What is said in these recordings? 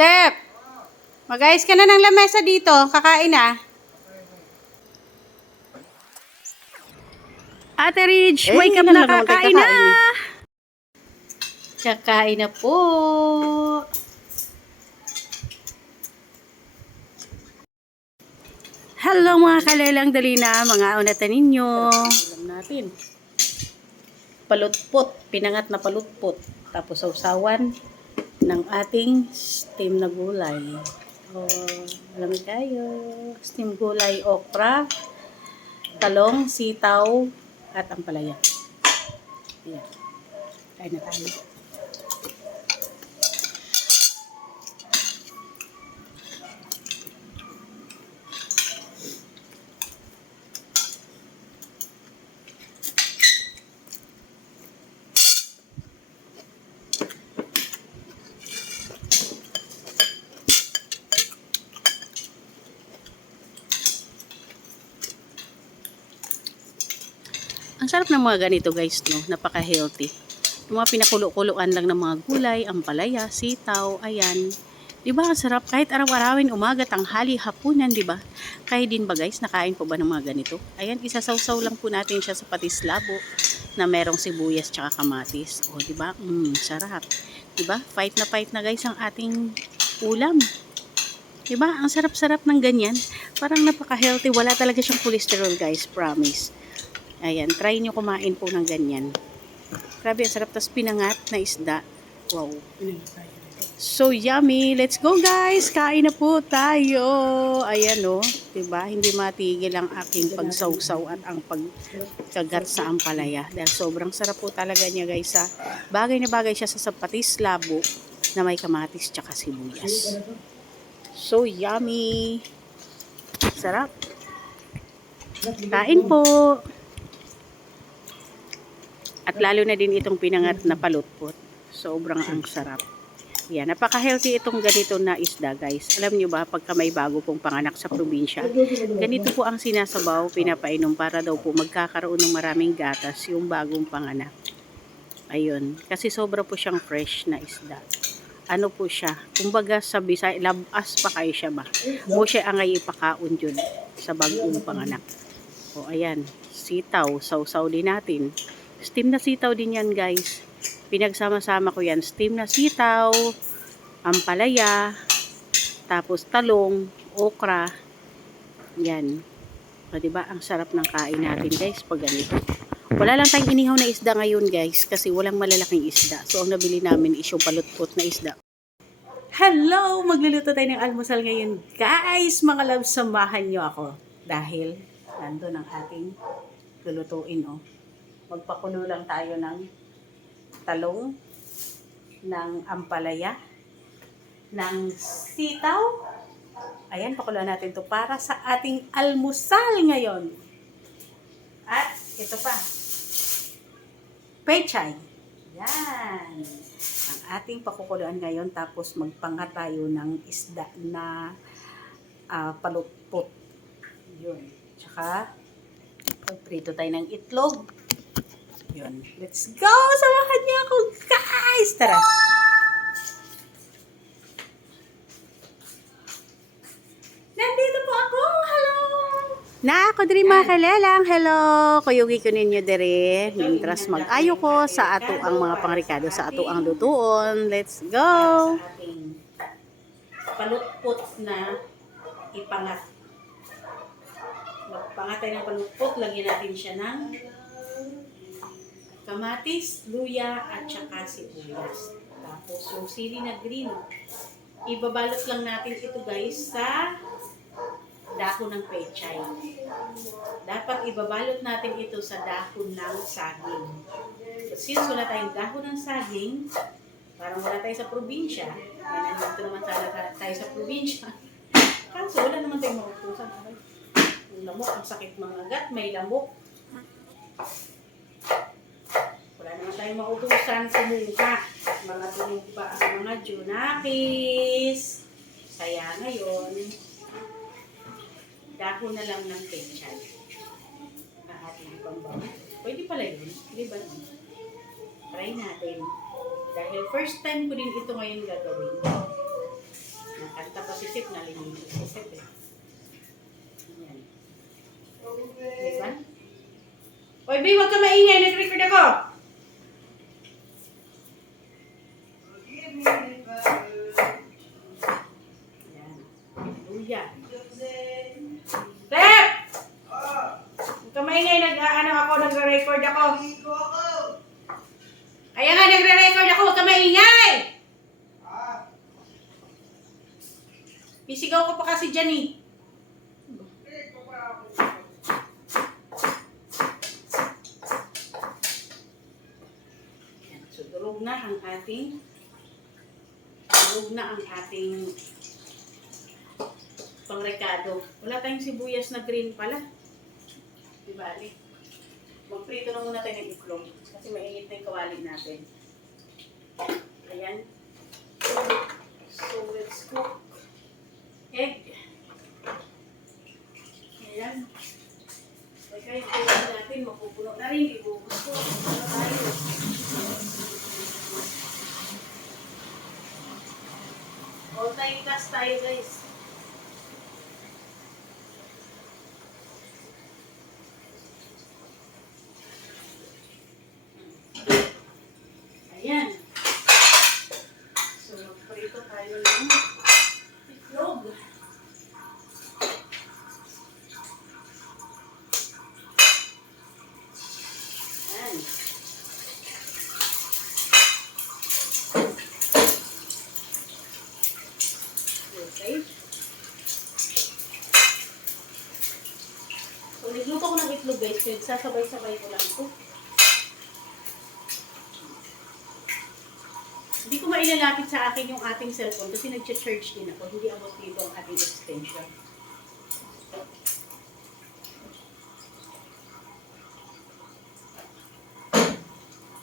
Step! Mag-ayos ka na ng lamesa dito. Kakain na. Ate Ridge, wake up na, kakain na! Kakain na po. Hello mga kalelang dali na, mga unatan ninyo. Alam natin. Palutpot, pinangat na palutpot. Tapos sausawan ng ating steam na gulay. Alam tayo. Steam gulay, okra, talong, sitaw, at ampalaya. Ayan. Kain na tayo. Ang sarap ng mga ganito guys, no? Napaka-healthy. Yung mga pinakulo-kuloan lang ng mga gulay, ampalaya, sitaw, ayan. Diba ang sarap? Kahit araw-arawin, umaga, tanghali, hapunan, diba? Kayo din ba guys, nakain po ba ng mga ganito? Ayan, isasawsaw lang po natin siya sa patis labo na merong sibuyas tsaka kamatis. O, diba? Sarap. Diba? Fight na guys ang ating ulam. Diba? Ang sarap-sarap ng ganyan. Parang napaka-healthy. Wala talaga siyang cholesterol guys, promise. Ayan, try nyo kumain po ng ganyan. Grabe, ang sarap. Tas pinangat na isda. Wow. So yummy. Let's go guys. Kain na po tayo. Ayan o. Diba? Hindi matigil ang aking pagsawsaw at ang pagkagat sa ampalaya. Dahil sobrang sarap po talaga niya guys. Bagay na bagay siya sa patis labo na may kamatis tsaka sibuyas. So yummy. Sarap. Kain po. At lalo na din itong pinangat na palutpot. Sobrang ang sarap. Yan, napaka-healthy itong ganito na isda guys. Alam nyo ba, pagka may bago pong panganak sa probinsya, ganito po ang sinasabaw, pinapainom para daw po magkakaroon ng maraming gatas yung bagong panganak. Ayun, kasi sobra po siyang fresh na isda. Ano po siya, kumbaga sa Bisaya, labas pa kayo siya ba? O siya ang ay ipakaon yun sa bagong panganak. O ayan, sitaw, sausaw din natin. Steam na sitaw din yan guys. Pinagsama-sama ko yan. Steam na sitaw, ampalaya, tapos talong, okra. Yan. O diba? Ang sarap ng kain natin guys pag ganito. Wala lang tayong inihaw na isda ngayon guys kasi walang malalaking isda. So ang nabili namin is yung palutpot na isda. Hello! Magluluto tayo ng almusal ngayon guys. Mga loves, samahan nyo ako. Dahil nandun ang ating lulutuin oh. Magpakulo lang tayo ng talong, ng ampalaya, ng sitaw. Ayan, pakulo natin to para sa ating almusal ngayon. At ito pa, pechay. Yan. Ang ating pakukuluan ngayon, tapos magpanga tayo ng isda na palutpot. Yun. Tsaka, pagprito tayo ng itlog. Yun. Let's go! Samahan niyo ako, guys! Tara! Nandito po ako! Hello! Ako diri mga kalelang. Hello! Kuyugi ko ninyo diri. Mintras mag-ayo ko sa ato ang mga pangrikado sa ato ang lutuon. Let's go! Sa ating palutpot na ipangat. Magpangat tayo ng palutpot. Lagyan natin siya ng kamatis, luya, at saka sibuyas. Tapos yung sili na green, ibabalot lang natin ito guys sa dahon ng pechay. Dapat ibabalot natin ito sa dahon ng saging. So, since wala tayong dahon ng saging, parang wala tayo sa probinsya, nandito naman tayo sa probinsya, kaso wala naman tayong makutusan. Yung lamok, ang sakit mga gat, may lamok. Wala naman tayong mautusan sa mukha. Mga tunog pa ang mga junakis. Kaya ngayon, dahon na lang ng pechay. Ating pambaw. Pwede pala yun. Di ba? Try natin. Dahil first time ko din ito ngayon gagawin. Tapos isip na lininis. Isip eh. Yan. Diba? Oy, Bi, huwag ka maingay. Nag-record ako. Yan. Luya. Rep! Huwag ka maingay. Nagre-record ako. Kaya nga, nagre-record ako. Huwag ka maingay. Isigaw ko pa kasi dyan eh. Yan. So, durog na ang ating pangrekado. Wala tayong sibuyas na green pala. Diba? Magprito na muna tayo ng iklog kasi mainit na yung kawali natin. Ayan. So, let's cook egg. Ayan. Okay, ito natin. Mapupuno na rin. Ibubos ko. Tayo. Multi-cast tayo, guys. Ayan. So, magprito tayo ng itlog. Ayan. Okay. So, nagluto ko ng itlog, guys. So, sasabay-sabay ko lang ito. Hindi ko mailalapit sa akin yung ating cellphone kasi nag-charge din ako. Hindi abot dito ang ating extension.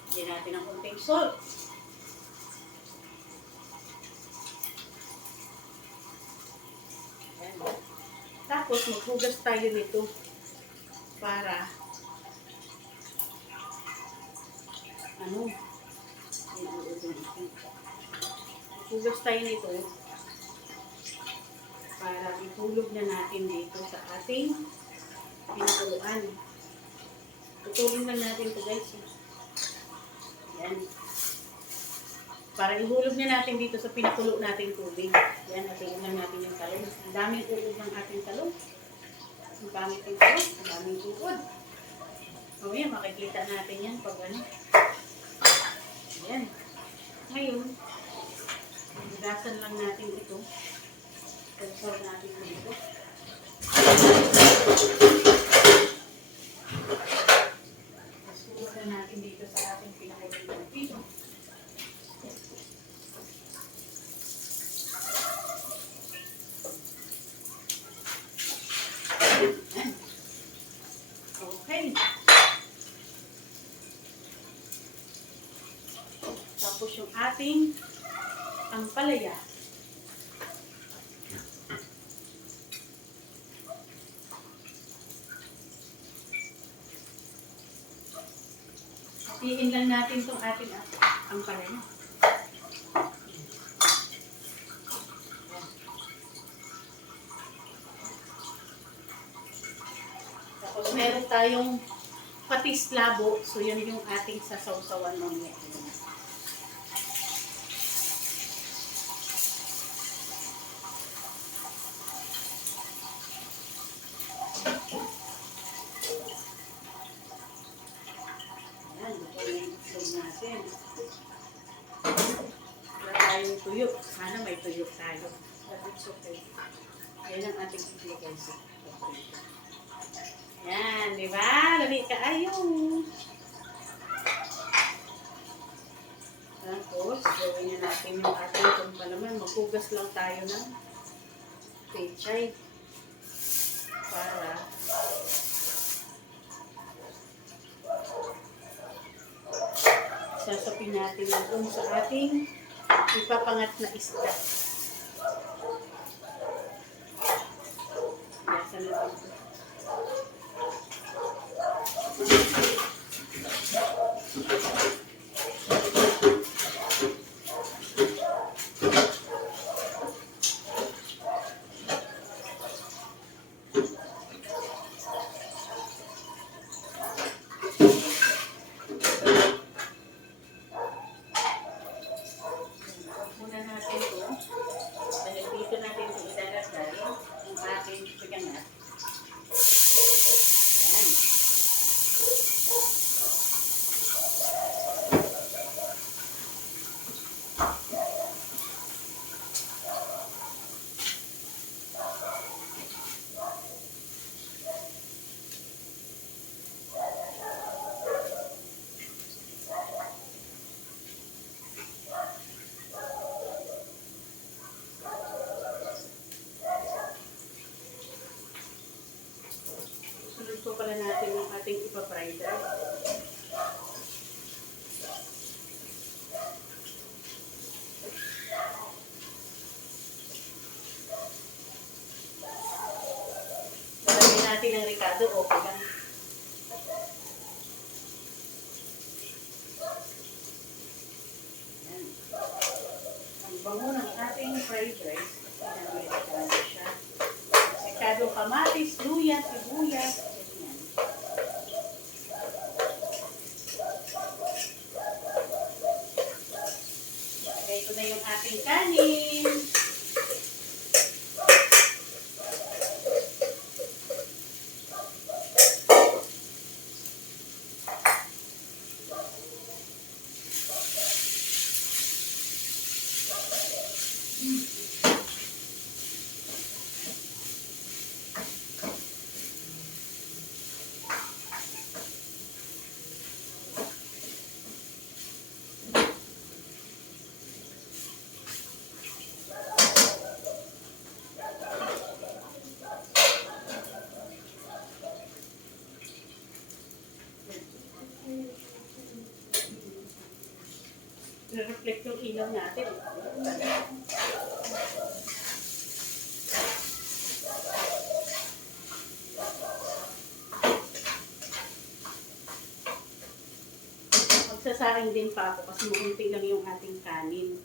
Lagyan natin ang konting salt. Ayan. Tapos maghugas tayo nito para hugas tayo nito para itulog na natin dito sa ating pinakuluan. Tutulog lang natin ito, guys. Yan. Para ihulog na natin dito sa pinakulo nating tubig. Yan, natin lang natin yung talong. Ang daming uod ng ating talong. Ang pangit yung talong. Ang daming uod. Mamaya makikita natin yan pag ano. Yan. Ngayon, higasan lang natin ito. Pagsaw natin dito. Pasukan natin dito sa ating pinakalimang piso. Okay. Tapos yung ating ampalaya. Hatiin lang natin itong ating ampalaya. Tapos meron tayong patis labo. So yan yung ating sasawsawan mamaya. Natin. Wala tayong tuyo. Sana may tuyo tayo. But it's okay. Yan ang ating itlog, guys. Yan, di ba? Lami ka ayun. Tapos, gawin na natin yung ating palaman. Maghugas lang tayo ng pechay. Para sasapin natin doon sa ating ipapangat na isda. Nasa natin ito. Luto pala natin yung ating ipa-fried rice. Lalagyan natin ng ricado, okay lang. Yan. Ang bango ng ating fried rice. May ricado siya. Ricado, kamatis, luya, sibuyas. Ganyan. Okay, ito na yung ating kanin. Reflect yung ilaw natin. Magsasaing din pa ako kasi mumunti lang yung ating kanin.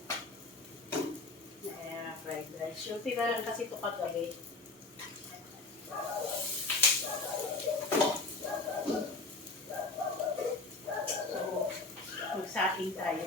Fried rice. Yung tira lang kasi ito kagabi. So, magsaing tayo.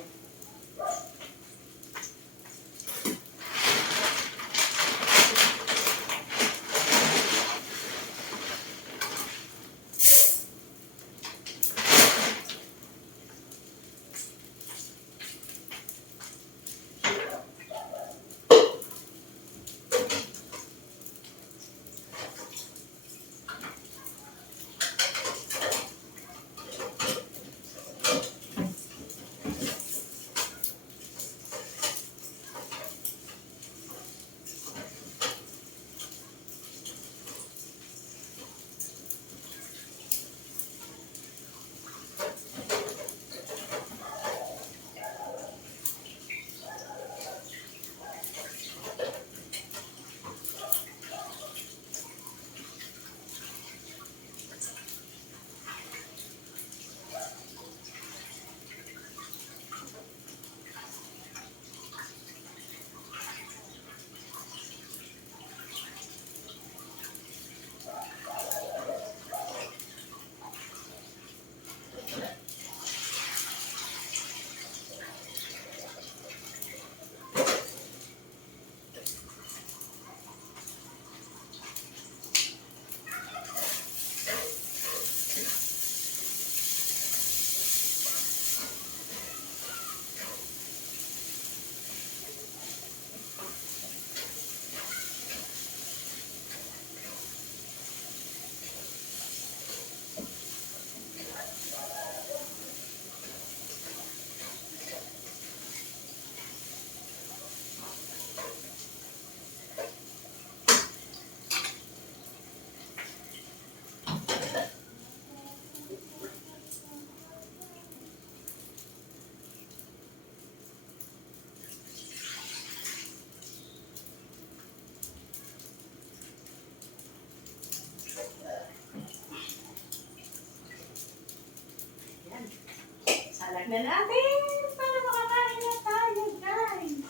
Salag na natin para makakain na tayo, guys.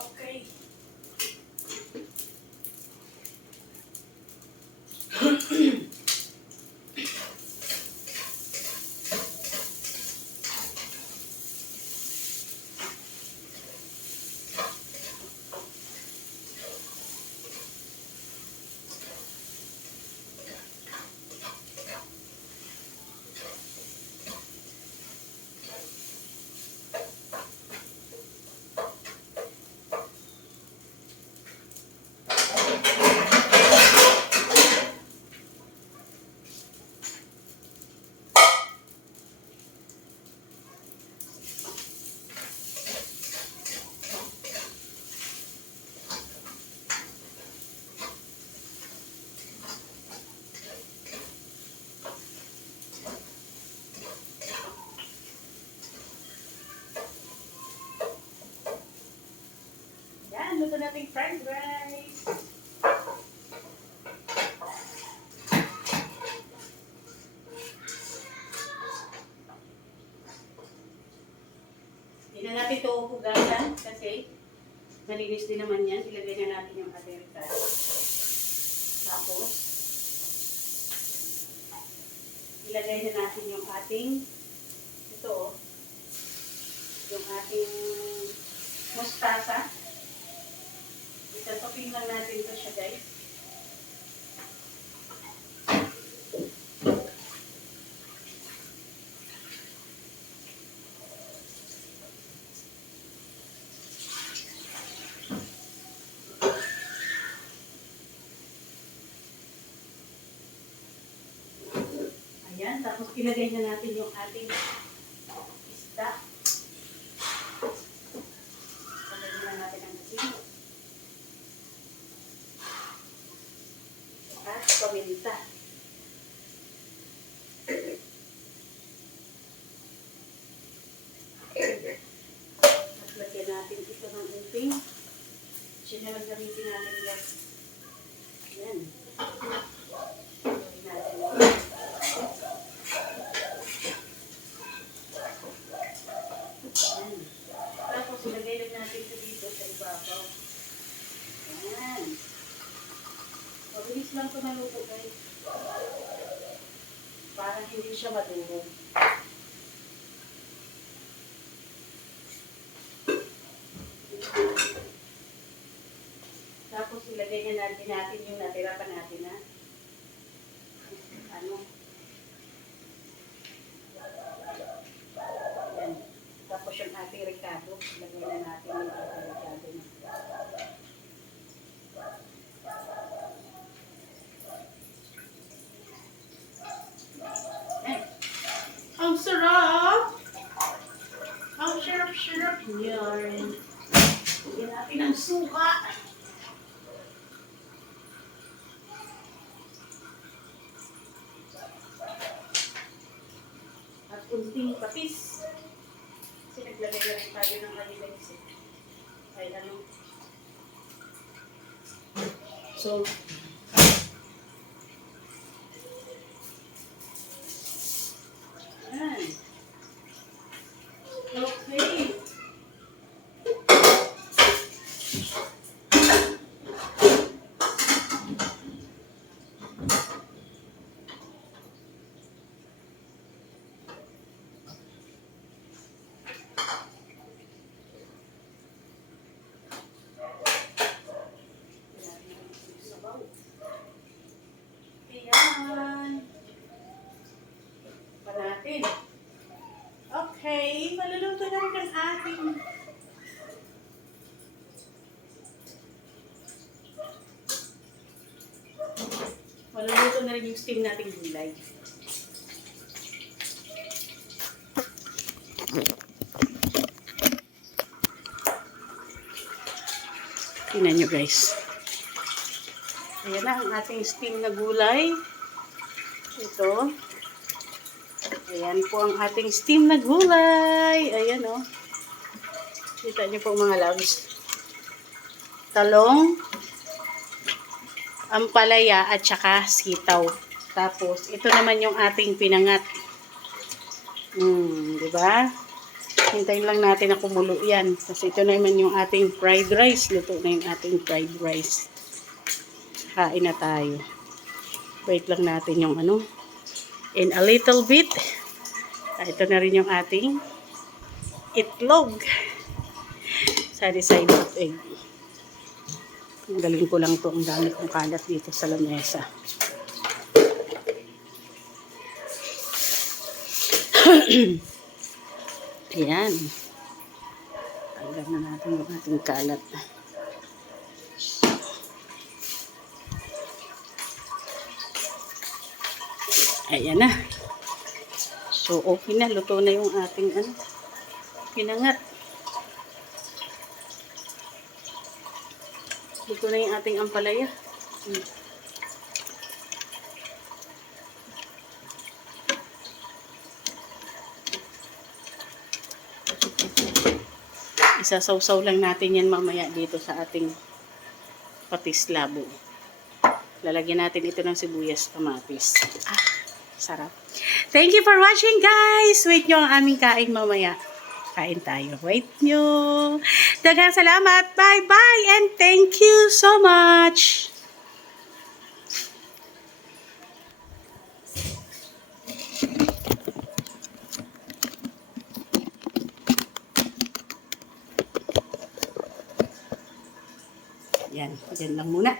Okay. Niluto natin fried rice. Hindi na natin ito hugasan kasi malinis din naman yan. Ilagay na natin yung ating rice. Tapos, ilagay na natin yung ating ito, yung ating mustasa. Itatopin lang natin ito siya, guys. Ayan, tapos ilagay na natin yung ating isda. Ilagay na natin ang asin. At paminta. At lagyan natin ito ng uping. Siya na lang gamitin natin yan. Ayan. Lagyan natin ito. Tapos ilagay lang natin ito dito sa ibabaw. Ayan. Mabilis lang ito naluto, guys. Para hindi siya madurog. Tapos ilagay na natin yung natira pa natin, ha? Ano? Ayan. Tapos yung ating ricado, ilagay na natin yung ating ricado na. Ayan. Ang sarap! Ang sarap-sarap yan. Lagyan natin ang suka. At kunting patis. Kasi naglagay na rin tayo ng kanilegs eh. Ay ano. So, ayan. Okay. Ayan. Pa natin. Okay, maluluto na rin ang ating maluluto na rin yung steam nating gulay. Tingnan nyo, guys. Ayan na ang ating steam na gulay. Ito. Ayan po ang ating steam na gulay. Ayan o. Kita nyo po mga loves. Talong, ampalaya at saka sitaw. Tapos, ito naman yung ating pinangat. Diba? Hintayin lang natin na kumulo yan. Kasi ito naman yung ating fried rice. Luto na yung ating fried rice. Kain na tayo. Wait lang natin yung ano. In a little bit. Ito na rin yung ating itlog. Side-side of egg. Galing ko lang to. Ang dami kong kalat dito sa lamesa. Ayan. Tanggal na natin yung ating kalat. Ayan na. So, okay na. Luto na yung ating pinangat. Luto na yung ating ampalaya. Isasawsaw lang natin yan mamaya dito sa ating patis labo. Lalagyan natin ito ng sibuyas, kamatis. Ah, sarap. Thank you for watching, guys. Wait nyo ang aming kain mamaya. Kain tayo. Wait nyo. Daghang salamat. Bye-bye and thank you so much. Yan. Yan lang muna.